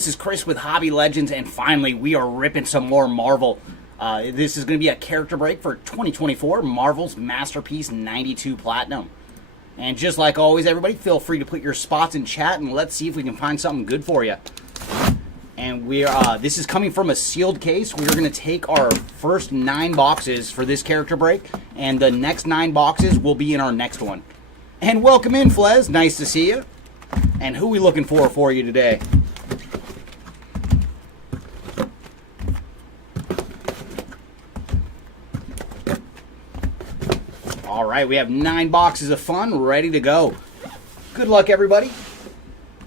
This is Chris with Hobby Legends, and finally we are ripping some more Marvel. This is going to be a character break for 2024 Marvel's Masterpiece 92 Platinum. And just like always, everybody, feel free to put your spots in chat, and let's see if we can find something good for you. And this is coming from a sealed case. We're going to take our first 9 boxes for this character break, and the next 9 boxes will be in our next one. And welcome in, Flez. Nice to see you. And who are we looking for you today? All right, we have 9 boxes of fun ready to go. Good luck, everybody.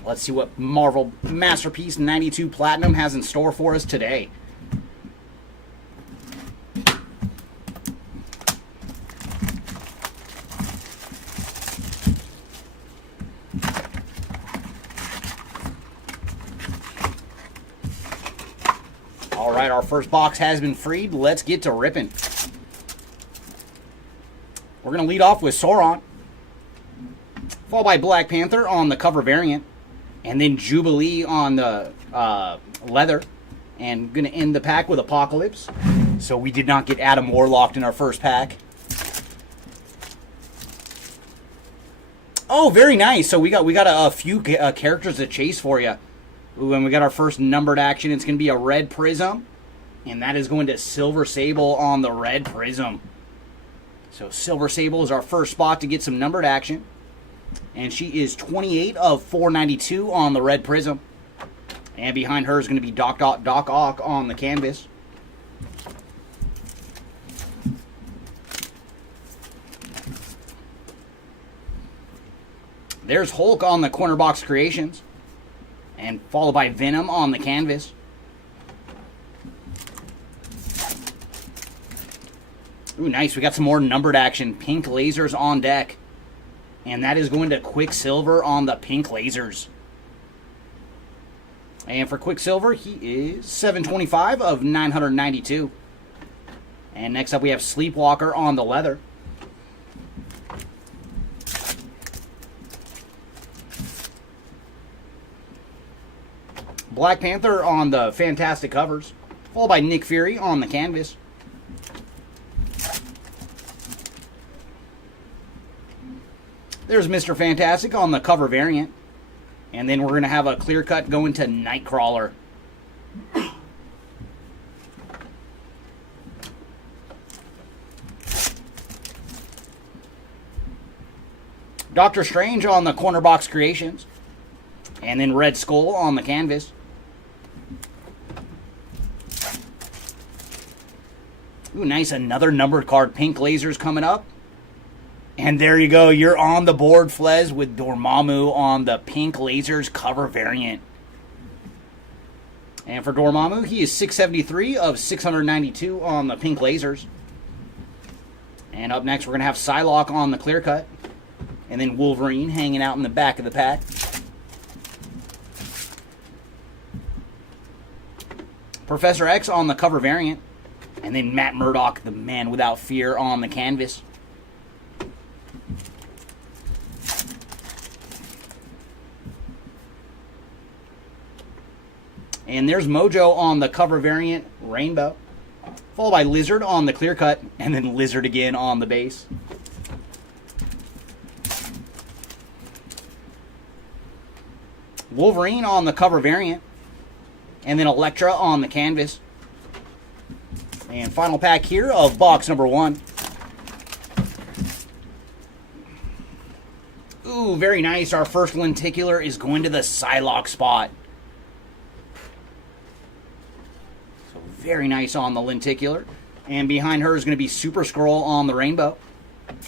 Let's see what Marvel Masterpiece 92 Platinum has in store for us today. All right, our first box has been freed. Let's get to ripping. We're going to lead off with Sauron, followed by Black Panther on the cover variant, and then Jubilee on the leather, and going to end the pack with Apocalypse. So we did not get Adam Warlocked in our first pack. Oh, very nice. So we got a few characters to chase for you. Ooh, and we got our first numbered action. It's going to be a red prism, and that is going to Silver Sable on the red prism. So Silver Sable is our first spot to get some numbered action. And she is 28 of 492 on the red prism. And behind her is going to be Doc Ock on the canvas. There's Hulk on the corner box creations. And followed by Venom on the canvas. Ooh, nice. We got some more numbered action. Pink lasers on deck. And that is going to Quicksilver on the pink lasers. And for Quicksilver, he is 725 of 992. And next up we have Sleepwalker on the leather. Black Panther on the fantastic covers. Followed by Nick Fury on the canvas. There's Mr. Fantastic on the cover variant. And then we're going to have a clear cut going to Nightcrawler. Doctor Strange on the corner box creations. And then Red Skull on the canvas. Ooh, nice. Another numbered card. Pink lasers coming up. And there you go. You're on the board, Flez, with Dormammu on the pink lasers cover variant. And for Dormammu, he is 673 of 692 on the pink lasers. And up next, we're going to have Psylocke on the clear cut. And then Wolverine hanging out in the back of the pack. Professor X on the cover variant. And then Matt Murdock, the man without fear, on the canvas. And there's Mojo on the cover variant, Rainbow. Followed by Lizard on the clear cut, and then Lizard again on the base. Wolverine on the cover variant, and then Elektra on the canvas. And final pack here of box number 1. Ooh, very nice. Our first lenticular is going to the Psylocke spot. Very nice on the lenticular. And behind her is going to be Super Skrull on the rainbow.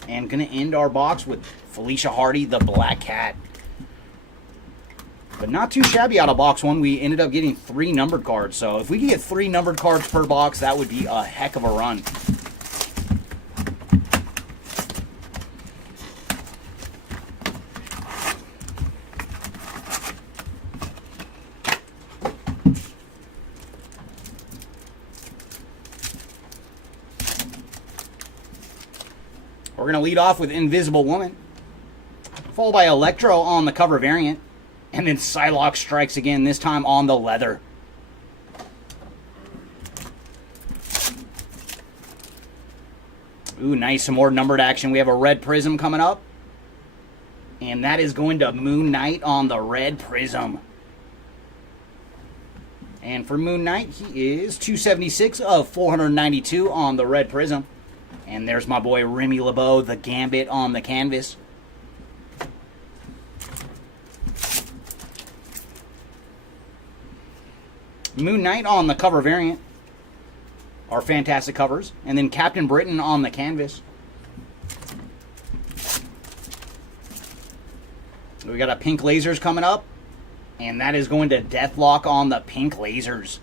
And going to end our box with Felicia Hardy, the Black Cat. But not too shabby out of box 1. We ended up getting 3 numbered cards. So if we could get 3 numbered cards per box, that would be a heck of a run. We're going to lead off with Invisible Woman, followed by Electro on the cover variant, And then Psylocke strikes again, this time on the leather. Ooh, nice. Some more numbered action. We have a red prism coming up. And that is going to Moon Knight on the red prism. And for Moon Knight, he is 276 of 492 on the red prism. And there's my boy Remy LeBeau, the Gambit on the canvas. Moon Knight on the cover variant. Our fantastic covers. And then Captain Britain on the canvas. We got a pink lasers coming up. And that is going to Deathlock on the pink lasers.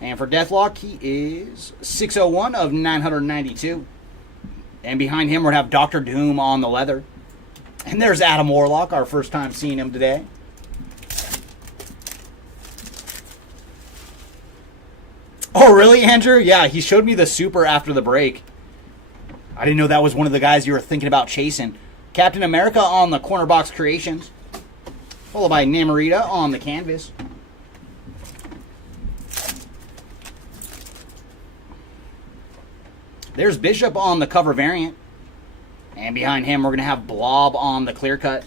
And for Deathlock, he is 601 of 992. And behind him, we're going to have Dr. Doom on the leather. And there's Adam Warlock, our first time seeing him today. Oh, really, Andrew? Yeah, he showed me the super after the break. I didn't know that was one of the guys you were thinking about chasing. Captain America on the corner box creations. Followed by Namorita on the canvas. There's Bishop on the cover variant. And behind him, we're going to have Blob on the clear cut.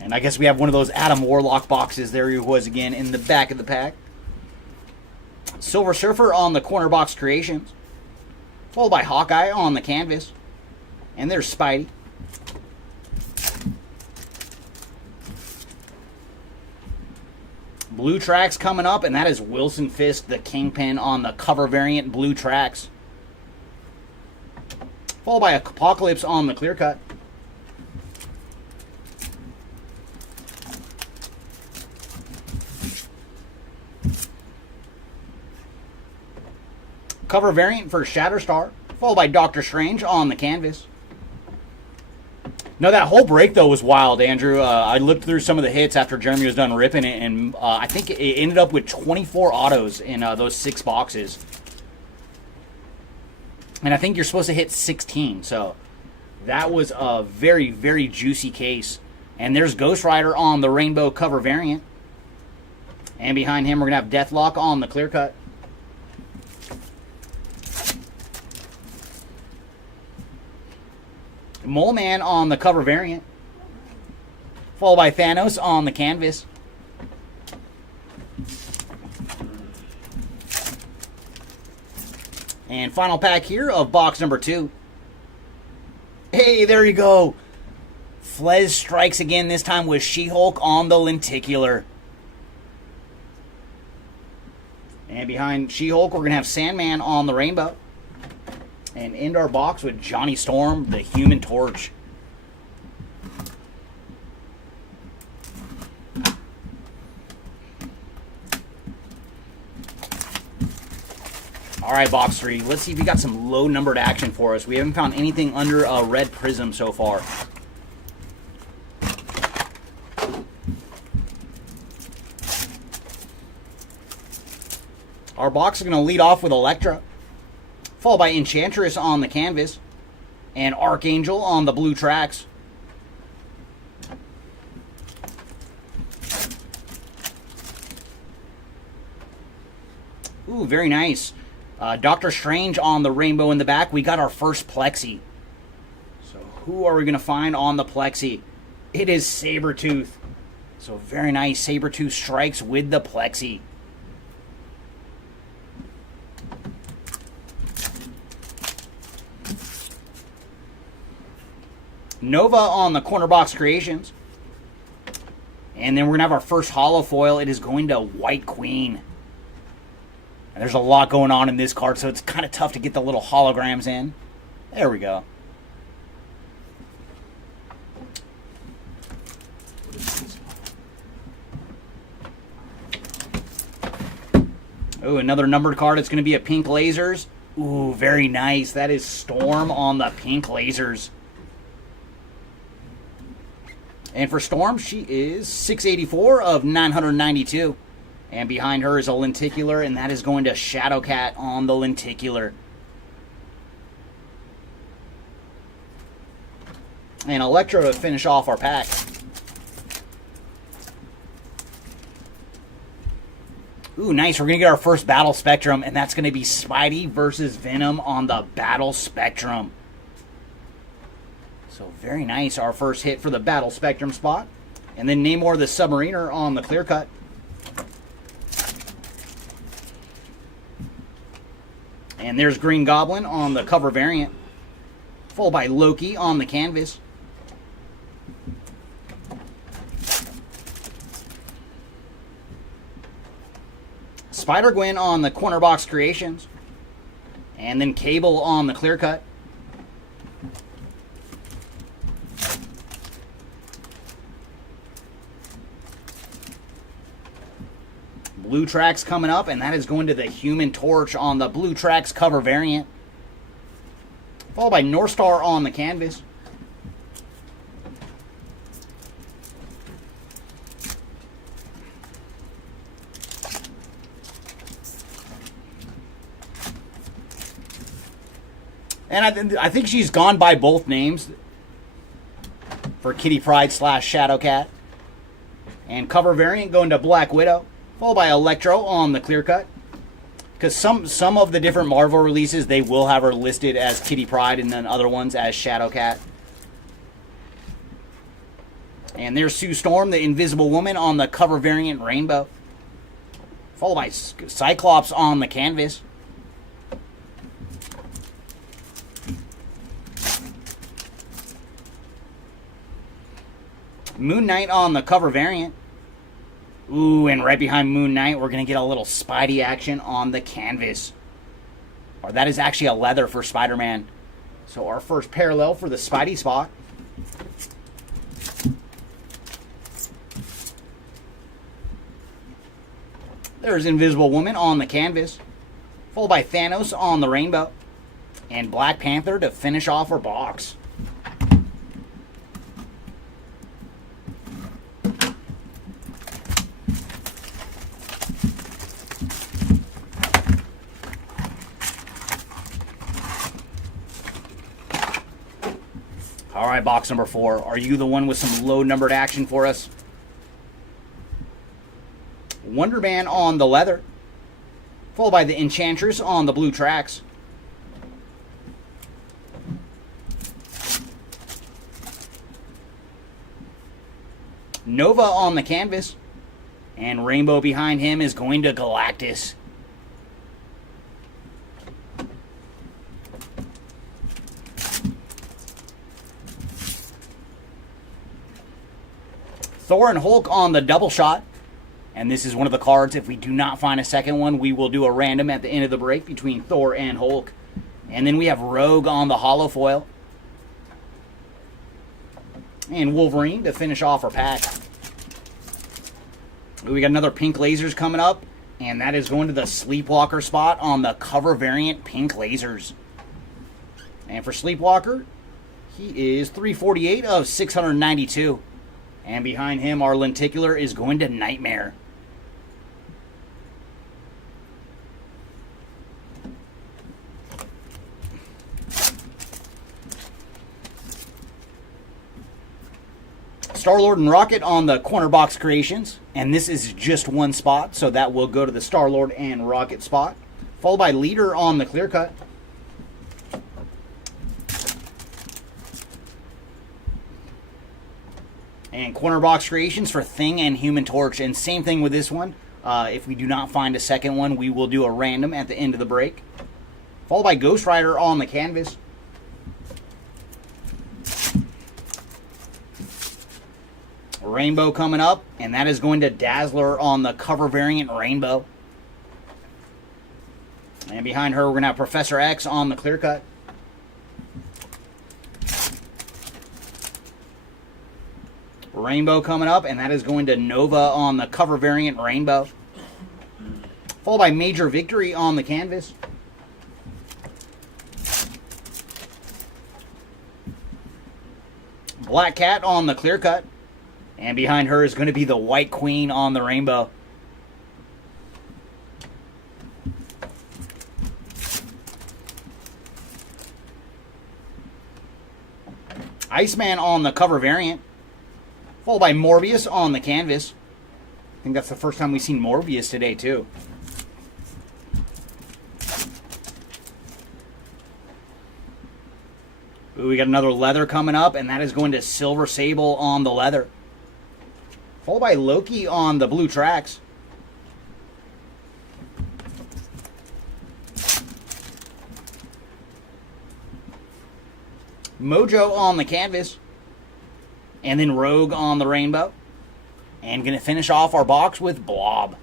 And I guess we have one of those Adam Warlock boxes. There he was again in the back of the pack. Silver Surfer on the corner box creations. Followed by Hawkeye on the canvas. And there's Spidey. Blue tracks coming up, and that is Wilson Fisk, the Kingpin on the cover variant blue tracks. Followed by Apocalypse on the clear cut. Cover variant for Shatterstar, followed by Doctor Strange on the canvas. No, that whole break, though, was wild, Andrew. I looked through some of the hits after Jeremy was done ripping it, and I think it ended up with 24 autos in those 6 boxes. And I think you're supposed to hit 16, so that was a very, very juicy case. And there's Ghost Rider on the rainbow cover variant. And behind him, we're going to have Deathlock on the clear cut. Mole Man on the cover variant. Followed by Thanos on the canvas. And final pack here of box number 2. Hey, there you go. Fles strikes again, this time with She-Hulk on the lenticular. And behind She-Hulk, we're going to have Sandman on the rainbow. And end our box with Johnny Storm, the Human Torch. All right, box 3. Let's see if we got some low-numbered action for us. We haven't found anything under a red prism so far. Our box is going to lead off with Elektra. Followed by Enchantress on the canvas. And Archangel on the blue tracks. Ooh, very nice. Doctor Strange on the rainbow in the back. We got our first Plexi. So who are we going to find on the Plexi? It is Sabretooth. So very nice. Sabretooth strikes with the Plexi. Nova on the corner box creations. And then we're going to have our first holo foil. It is going to White Queen. And there's a lot going on in this card, so it's kind of tough to get the little holograms in. There we go. Ooh, another numbered card. It's going to be a pink lasers. Ooh, very nice. That is Storm on the pink lasers. And for Storm, she is 684 of 992. And behind her is a lenticular, and that is going to Shadowcat on the lenticular. And Electro to finish off our pack. Ooh, nice. We're going to get our first Battle Spectrum, and that's going to be Spidey versus Venom on the Battle Spectrum. So very nice. Our first hit for the Battle Spectrum spot. And then Namor the Submariner on the clear cut. And there's Green Goblin on the cover variant. Followed by Loki on the canvas. Spider-Gwen on the corner box creations. And then Cable on the clear cut. Blue Tracks coming up, and that is going to the Human Torch on the Blue Tracks cover variant. Followed by North Star on the canvas. And I think she's gone by both names for Kitty Pryde / Shadowcat. And cover variant going to Black Widow, followed by Electro on the clear cut. Because some of the different Marvel releases, they will have her listed as Kitty Pryde and then other ones as Shadowcat. And there's Sue Storm, the Invisible Woman, on the cover variant Rainbow. Followed by Cyclops on the canvas. Moon Knight on the cover variant. Ooh, and right behind Moon Knight, we're going to get a little Spidey action on the canvas. Or that is actually a leather for Spider-Man. So our first parallel for the Spidey spot. There's Invisible Woman on the canvas. Followed by Thanos on the rainbow. And Black Panther to finish off our box. All right, box number 4. Are you the one with some low-numbered action for us? Wonder Man on the leather. Followed by the Enchantress on the blue tracks. Nova on the canvas. And Rainbow behind him is going to Galactus. Thor and Hulk on the double shot. And this is one of the cards. If we do not find a second one, we will do a random at the end of the break between Thor and Hulk. And then we have Rogue on the holo foil. And Wolverine to finish off our pack. We got another pink lasers coming up. And that is going to the Sleepwalker spot on the cover variant pink lasers. And for Sleepwalker, he is 348 of 692. And behind him, our lenticular is going to Nightmare. Star-Lord and Rocket on the corner box creations. And this is just one spot, so that will go to the Star-Lord and Rocket spot. Followed by Leader on the clear cut. And corner box creations for Thing and Human Torch. And same thing with this one. If we do not find a second one, we will do a random at the end of the break. Followed by Ghost Rider on the canvas. Rainbow coming up. And that is going to Dazzler on the cover variant Rainbow. And behind her, we're going to have Professor X on the clear cut. Rainbow coming up, and that is going to Nova on the cover variant Rainbow. Followed by Major Victory on the canvas. Black Cat on the clear cut. And behind her is going to be the White Queen on the rainbow. Iceman on the cover variant, followed by Morbius on the canvas. I think that's the first time we've seen Morbius today, too. Ooh, we got another leather coming up, and that is going to Silver Sable on the leather. Followed by Loki on the blue tracks. Mojo on the canvas. And then Rogue on the rainbow. And going to finish off our box with Blob.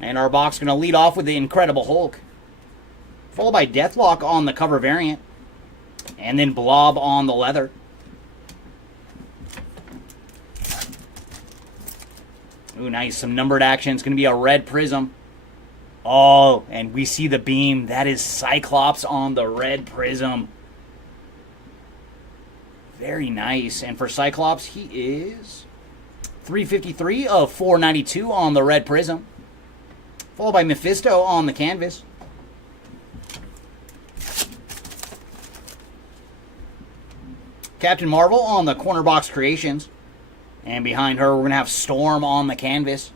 And our box going to lead off with the Incredible Hulk. Followed by Deathlock on the cover variant. And then Blob on the leather. Ooh, nice. Some numbered action. It's going to be a red prism. Oh, and we see the beam. That is Cyclops on the red prism. Very nice. And for Cyclops, he is 353 of 492 on the red prism. Followed by Mephisto on the canvas. Captain Marvel on the corner box creations. And behind her, we're going to have Storm on the canvas.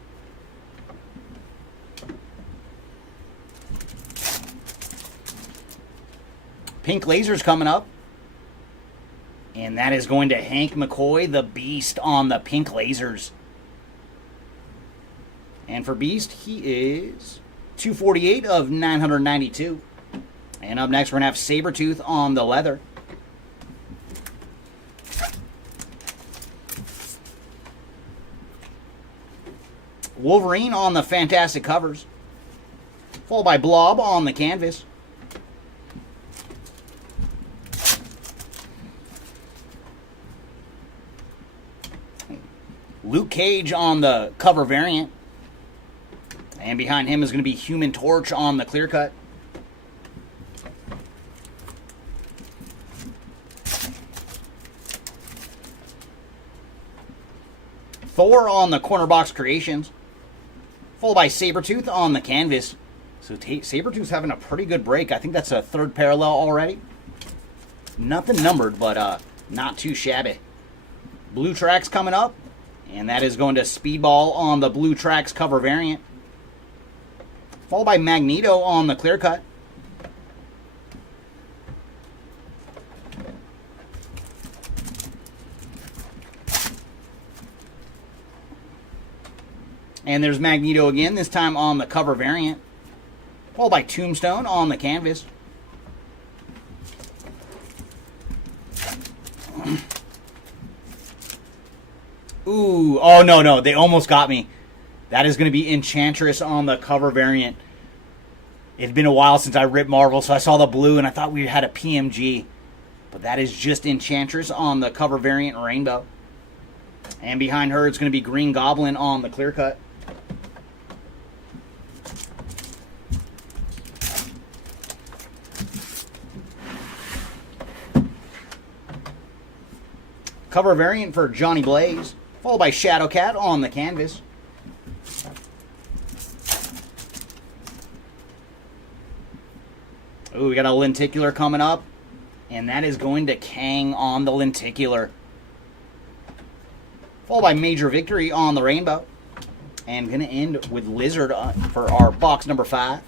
Pink Laser's coming up. And that is going to Hank McCoy, the Beast, on the Pink Lasers. And for Beast, he is 248 of 992. And up next, we're going to have Sabretooth on the leather. Wolverine on the Fantastic covers. Followed by Blob on the canvas. Luke Cage on the cover variant. And behind him is going to be Human Torch on the clear cut. Thor on the corner box creations. Followed by Sabretooth on the canvas. So Sabretooth's having a pretty good break. I think that's a third parallel already. Nothing numbered, but not too shabby. Blue Tracks coming up. And that is going to Speedball on the Blue Tracks cover variant. Followed by Magneto on the clear cut. And there's Magneto again, this time on the cover variant. Followed by Tombstone on the canvas. Ooh, oh no, they almost got me. That is going to be Enchantress on the cover variant. It's been a while since I ripped Marvel, so I saw the blue and I thought we had a PMG. But that is just Enchantress on the cover variant rainbow. And behind her, it's going to be Green Goblin on the clear cut. Cover variant for Johnny Blaze. Followed by Shadowcat on the canvas. Ooh, we got a lenticular coming up. And that is going to Kang on the lenticular. Followed by Major Victory on the rainbow. And going to end with Lizard for our box number 5.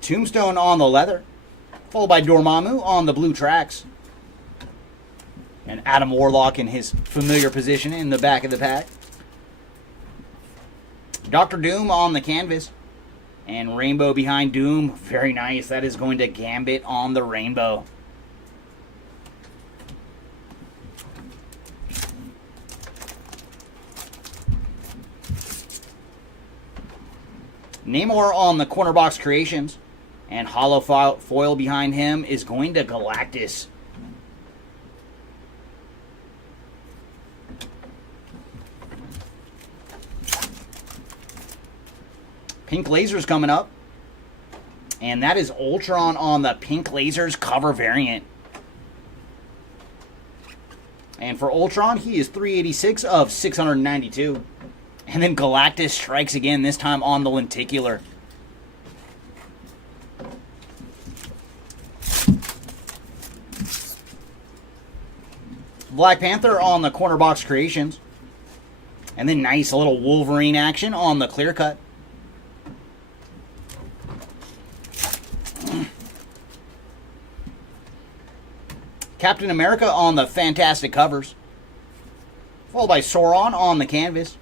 Tombstone on the leather, followed by Dormammu on the blue tracks. And Adam Warlock in his familiar position in the back of the pack. Dr. Doom on the canvas. And Rainbow behind Doom. Very nice. That is going to Gambit on the rainbow. Namor on the corner box creations. And hollow foil behind him is going to Galactus. Pink Lasers coming up. And that is Ultron on the Pink Lasers cover variant. And for Ultron, he is 386 of 692. And then Galactus strikes again, this time on the lenticular. Black Panther on the corner box creations. And then nice little Wolverine action on the clear cut. Captain America on the fantastic covers. Followed by Sauron on the canvas.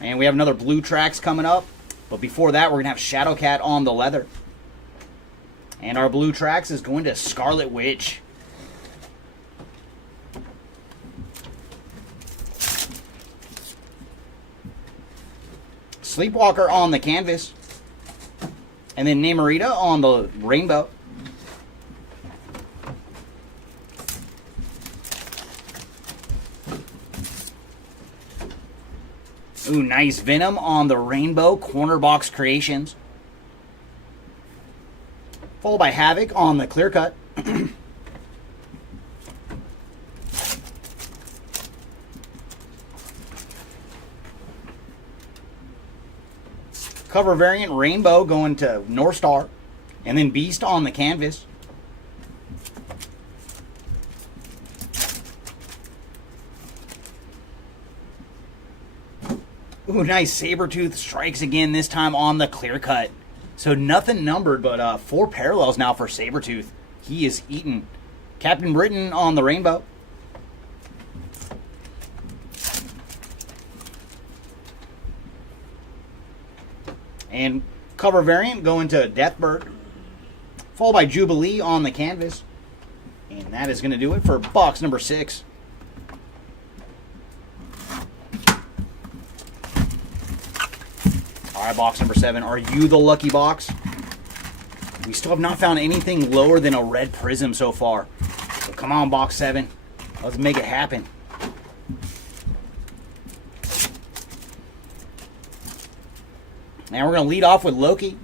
And we have another Blue Tracks coming up. But before that, we're going to have Shadowcat on the leather. And our Blue Tracks is going to Scarlet Witch. Sleepwalker on the canvas. And then Namorita on the rainbow. Ooh, nice Venom on the rainbow corner box creations. Followed by Havoc on the clear cut. Cover variant Rainbow going to North Star. And then Beast on the canvas. Ooh, nice Sabretooth strikes again, this time on the clear cut. So nothing numbered, but 4 parallels now for Sabretooth. He is eaten. Captain Britain on the rainbow. And cover variant going to Deathbird. Followed by Jubilee on the canvas. And that is going to do it for box number 6. Alright, box number 7. Are you the lucky box? We still have not found anything lower than a red prism so far. So come on, box 7. Let's make it happen. And we're going to lead off with Loki.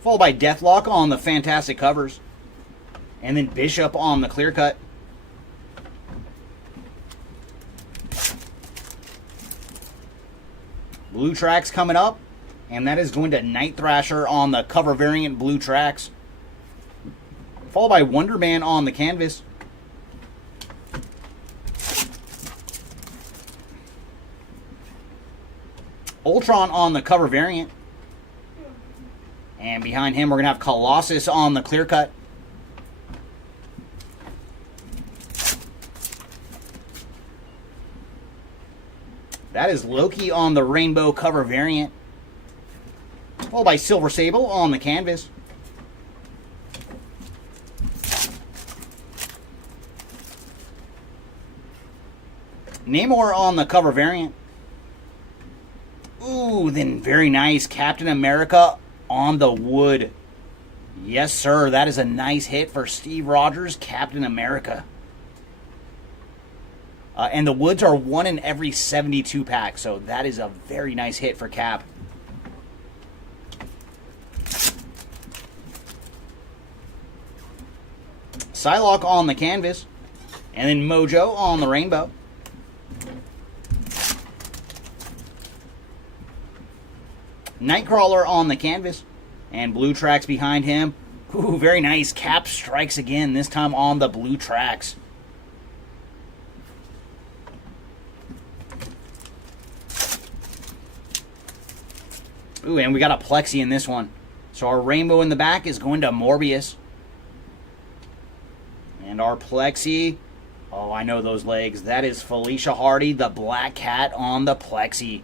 Followed by Deathlock on the fantastic covers. And then Bishop on the clear cut. Blue Tracks coming up. And that is going to Night Thrasher on the cover variant Blue Tracks. Followed by Wonder Man on the canvas. Ultron on the cover variant. And behind him, we're going to have Colossus on the clear cut. That is Loki on the rainbow cover variant. Followed by Silver Sable on the canvas. Namor on the cover variant. Ooh, then very nice Captain America on the wood. Yes, sir. That is a nice hit for Steve Rogers, Captain America. And the woods are 1 in every 72 pack, so that is a very nice hit for Cap. Psylocke on the canvas. And then Mojo on the rainbow. Nightcrawler on the canvas. And Blue Tracks behind him. Ooh, very nice. Cap strikes again, this time on the Blue Tracks. Ooh, and we got a Plexi in this one. So our rainbow in the back is going to Morbius. And our Plexi, oh, I know those legs. That is Felicia Hardy, the Black Cat on the Plexi.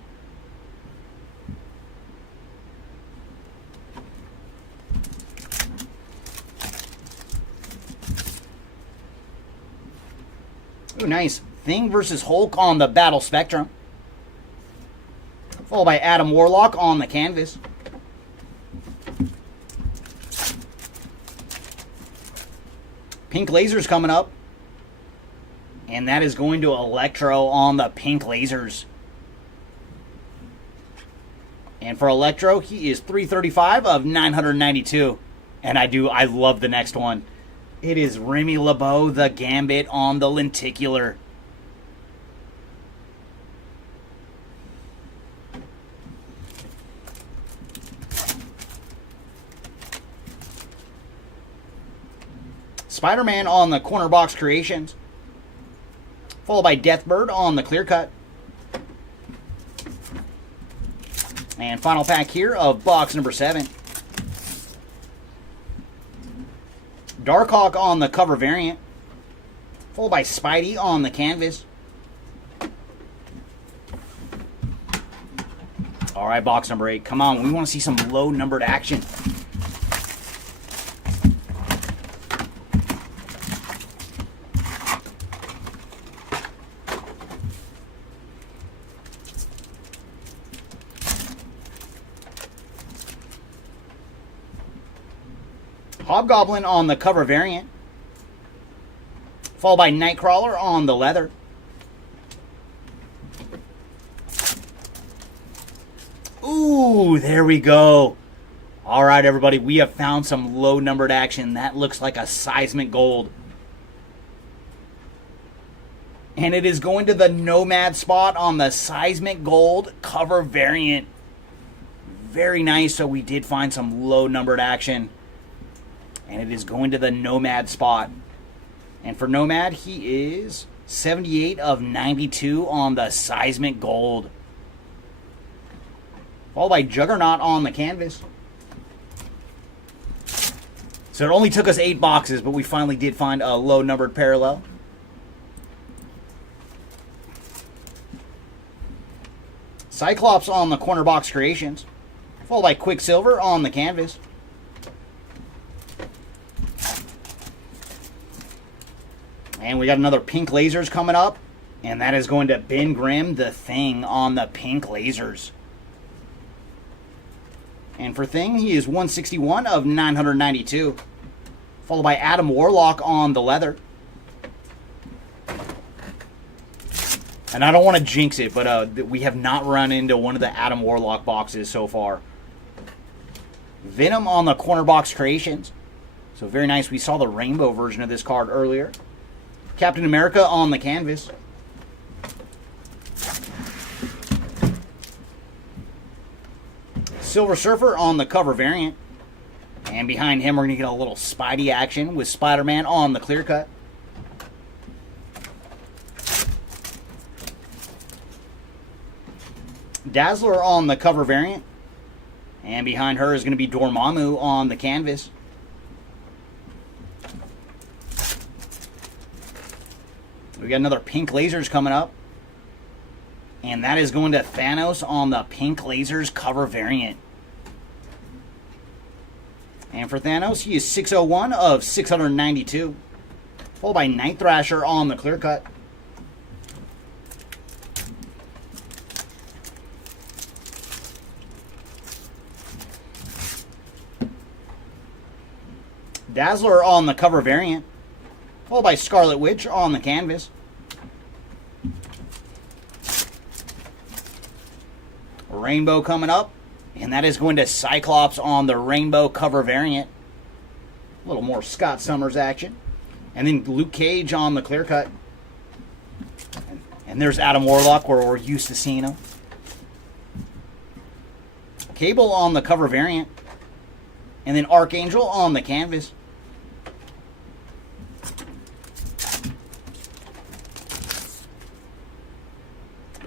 Ooh, nice. Thing versus Hulk on the Battle Spectrum. Followed by Adam Warlock on the canvas. Pink Lasers coming up. And that is going to Electro on the Pink Lasers. And for Electro, he is 335 of 992. And I love the next one. It is Remy LeBeau, the Gambit on the Lenticular. Spider-Man on the Corner Box Creations. Followed by Deathbird on the Clear Cut. And final pack here of box number 7. Darkhawk on the cover variant. Followed by Spidey on the canvas. Alright, box number 8. Come on, we want to see some low-numbered action. Hobgoblin on the cover variant. Followed by Nightcrawler on the leather. Ooh, there we go. All right, everybody, we have found some low-numbered action. That looks like a Seismic Gold. And it is going to the Nomad spot on the Seismic Gold cover variant. Very nice, so we did find some low-numbered action. And it is going to the Nomad spot. And for Nomad, he is 78 of 92 on the Seismic Gold. Followed by Juggernaut on the canvas. So it only took us 8 boxes, but we finally did find a low-numbered parallel. Cyclops on the Corner Box Creations. Followed by Quicksilver on the canvas. And we got another Pink Lasers coming up. And that is going to Ben Grimm, the Thing, on the Pink Lasers. And for Thing, he is 161 of 992. Followed by Adam Warlock on the leather. And I don't want to jinx it, but we have not run into one of the Adam Warlock boxes so far. Venom on the Corner Box Creations. So very nice. We saw the rainbow version of this card earlier. Captain America on the canvas. Silver Surfer on the cover variant. And behind him, we're going to get a little Spidey action with Spider-Man on the clear cut. Dazzler on the cover variant. And behind her is going to be Dormammu on the canvas. We got another Pink Lasers coming up. And that is going to Thanos on the Pink Lasers cover variant. And for Thanos, he is 601 of 692. Followed by Night Thrasher on the clear cut. Dazzler on the cover variant. Followed by Scarlet Witch on the canvas. Rainbow coming up. And that is going to Cyclops on the rainbow cover variant. A little more Scott Summers action. And then Luke Cage on the clear cut. And there's Adam Warlock, where we're used to seeing him. Cable on the cover variant. And then Archangel on the canvas.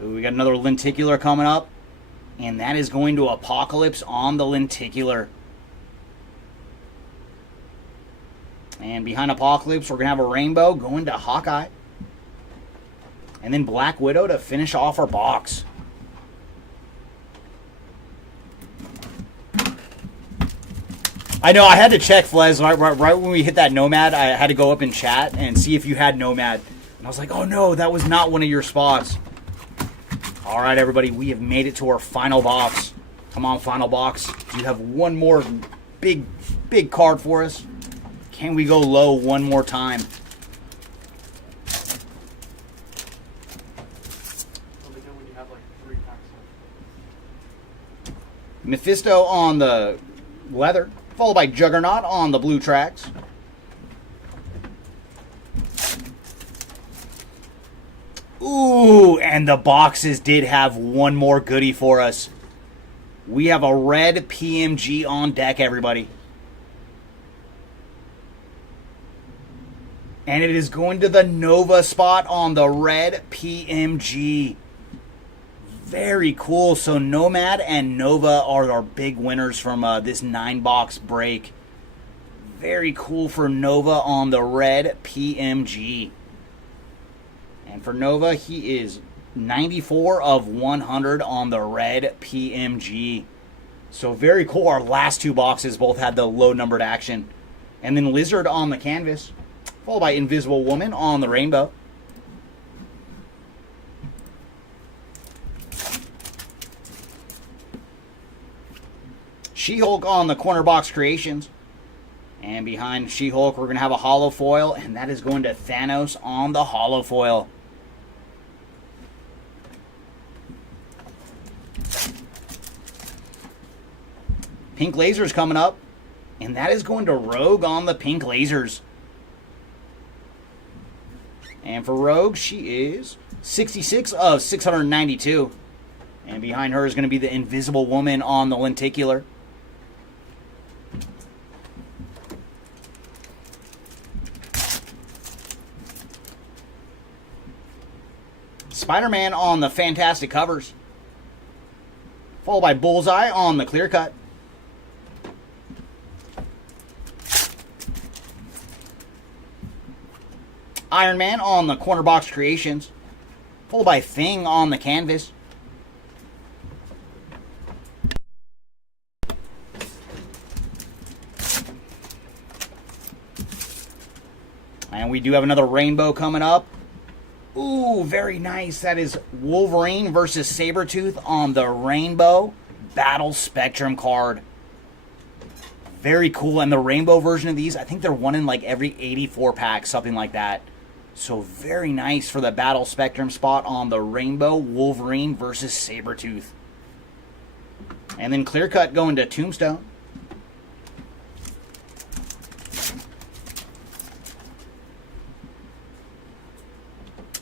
Ooh, we got another Lenticular coming up. And that is going to Apocalypse on the Lenticular. And behind Apocalypse, we're going to have a rainbow going to Hawkeye. And then Black Widow to finish off our box. I know, I had to check, Flez, right when we hit that Nomad. I had to go up in chat and see if you had Nomad. And I was like, oh no, that was not one of your spots. All right, everybody, we have made it to our final box. Come on, final box. Do you have one more big card for us? Can we go low one more time? Mephisto on the leather, followed by Juggernaut on the blue tracks. Ooh, and the boxes did have one more goodie for us. We have a red PMG on deck, everybody. And it is going to the Nova spot on the red PMG. Very cool. So Nomad and Nova are our big winners from this 9-box break. Very cool for Nova on the red PMG. And for Nova, he is 94 of 100 on the red PMG. So very cool. Our last 2 boxes both had the low numbered action. And then Lizard on the canvas, followed by Invisible Woman on the rainbow. She-Hulk on the corner box creations. And behind She-Hulk, we're going to have a holo foil, and that is going to Thanos on the holo foil. Pink lasers coming up, and that is going to Rogue on the pink lasers. And for Rogue, she is 66 of 692. And behind her is going to be the Invisible Woman on the lenticular. Spider-Man on the Fantastic covers, followed by Bullseye on the clear cut. Iron Man on the corner box creations, followed by Thing on the canvas. And we do have another rainbow coming up. Ooh, very nice. That is Wolverine versus Sabretooth on the rainbow Battle Spectrum card. Very cool. And the rainbow version of these, I think they're one in like every 84 pack, something like that. So very nice for the Battle Spectrum spot on the rainbow Wolverine versus Sabretooth. And then clear cut going to Tombstone.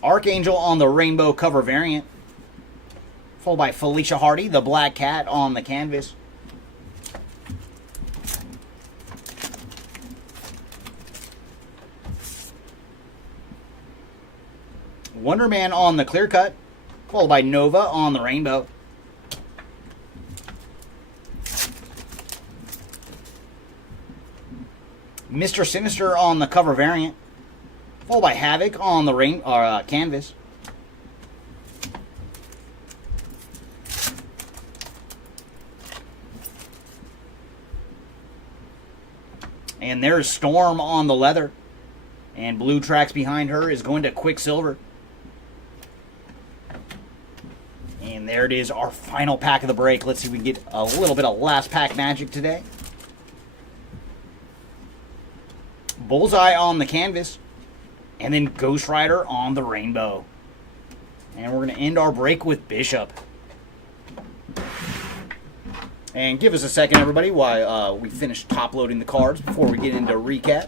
Archangel on the rainbow cover variant, followed by Felicia Hardy, the Black Cat on the canvas. Wonder Man on the clear cut, followed by Nova on the rainbow. Mr. Sinister on the cover variant, followed by Havoc on the canvas. And there's Storm on the leather. And blue tracks behind her is going to Quicksilver. And there it is, our final pack of the break. Let's see if we can get a little bit of last pack magic today. Bullseye on the canvas. And then Ghost Rider on the rainbow. And we're going to end our break with Bishop. And give us a second, everybody, while we finish top-loading the cards before we get into recap.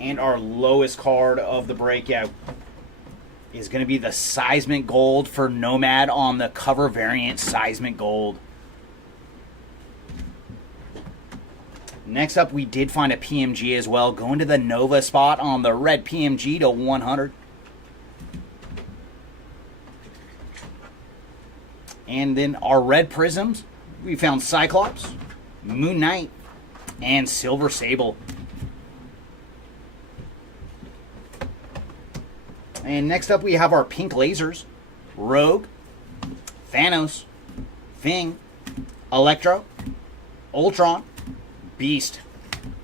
And our lowest card of the breakout is going to be the Seismic Gold for Nomad on the cover variant Seismic Gold. Next up, we did find a PMG as well, going to the Nova spot on the red PMG to 100. And then our red prisms, we found Cyclops, Moon Knight, and Silver Sable. And next up we have our pink lasers, Rogue, Thanos, Thing, Electro, Ultron, Beast,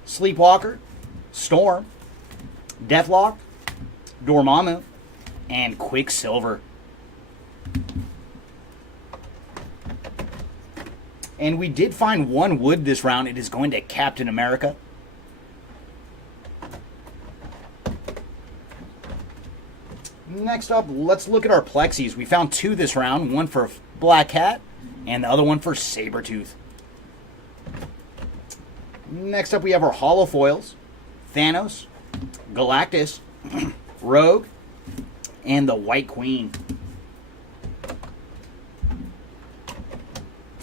Sleepwalker, Storm, Deathlock, Dormammu, and Quicksilver. And we did find one wood this round. It is going to Captain America. Next up, let's look at our Plexis. We found two this round. One for Black Cat and the other one for Sabretooth. Next up, we have our Hollow Foils. Thanos, Galactus, Rogue, and the White Queen.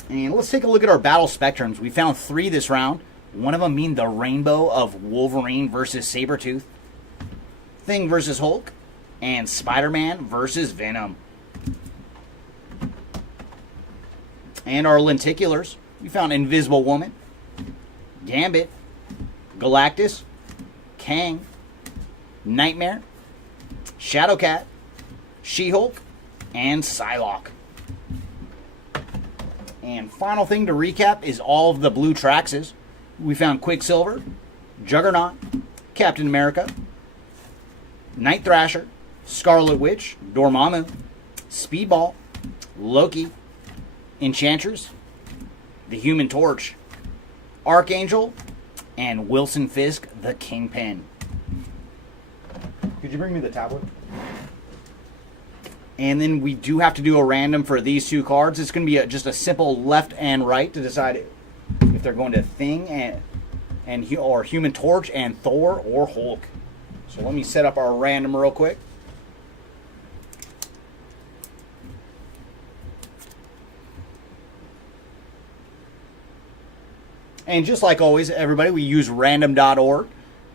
And let's take a look at our Battle Spectrums. We found three this round. One of them being the Rainbow of Wolverine versus Sabretooth, Thing versus Hulk, and Spider-Man versus Venom. And our Lenticulars. We found Invisible Woman, Gambit, Galactus, Kang, Nightmare, Shadowcat, She-Hulk, and Psylocke. And final thing to recap is all of the blue Traxes. We found Quicksilver, Juggernaut, Captain America, Night Thrasher, Scarlet Witch, Dormammu, Speedball, Loki, Enchantress, the Human Torch, Archangel, and Wilson Fisk, the Kingpin. Could you bring me the tablet? And then we do have to do a random for these two cards. It's going to be just a simple left and right to decide if they're going to Thing or Human Torch and Thor or Hulk. So let me set up our random real quick. And just like always, everybody, we use random.org.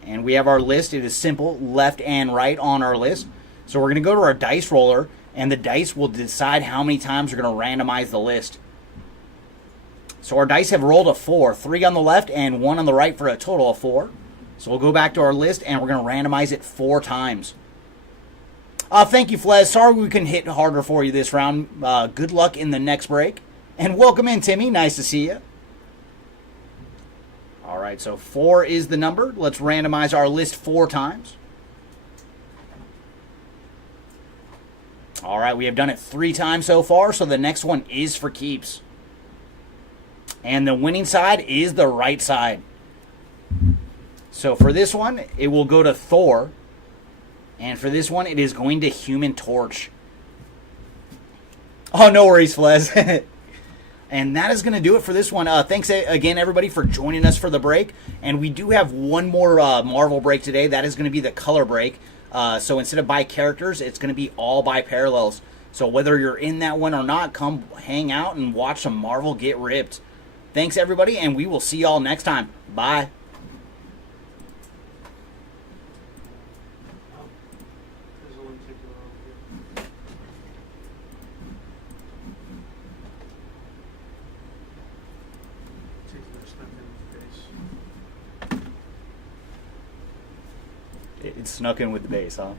And we have our list. It is simple, left and right on our list. So we're going to go to our dice roller, and the dice will decide how many times we're going to randomize the list. So our dice have rolled a 4, 3 on the left and 1 on the right for a total of 4. So we'll go back to our list, and we're going to randomize it 4 times. Thank you, Flez. Sorry we couldn't hit harder for you this round. Good luck in the next break. And welcome in, Timmy. Nice to see you. All right, so 4 is the number. Let's randomize our list 4 times. All right, we have done it 3 times so far, so the next one is for keeps. And the winning side is the right side. So for this one, it will go to Thor. And for this one, it is going to Human Torch. Oh, no worries, Flez. And that is going to do it for this one. Thanks again, everybody, for joining us for the break. And we do have one more Marvel break today. That is going to be the color break. So instead of by characters, it's going to be all by parallels. So whether you're in that one or not, come hang out and watch some Marvel get ripped. Thanks, everybody, and we will see y'all next time. Bye. It snuck in with the base, huh?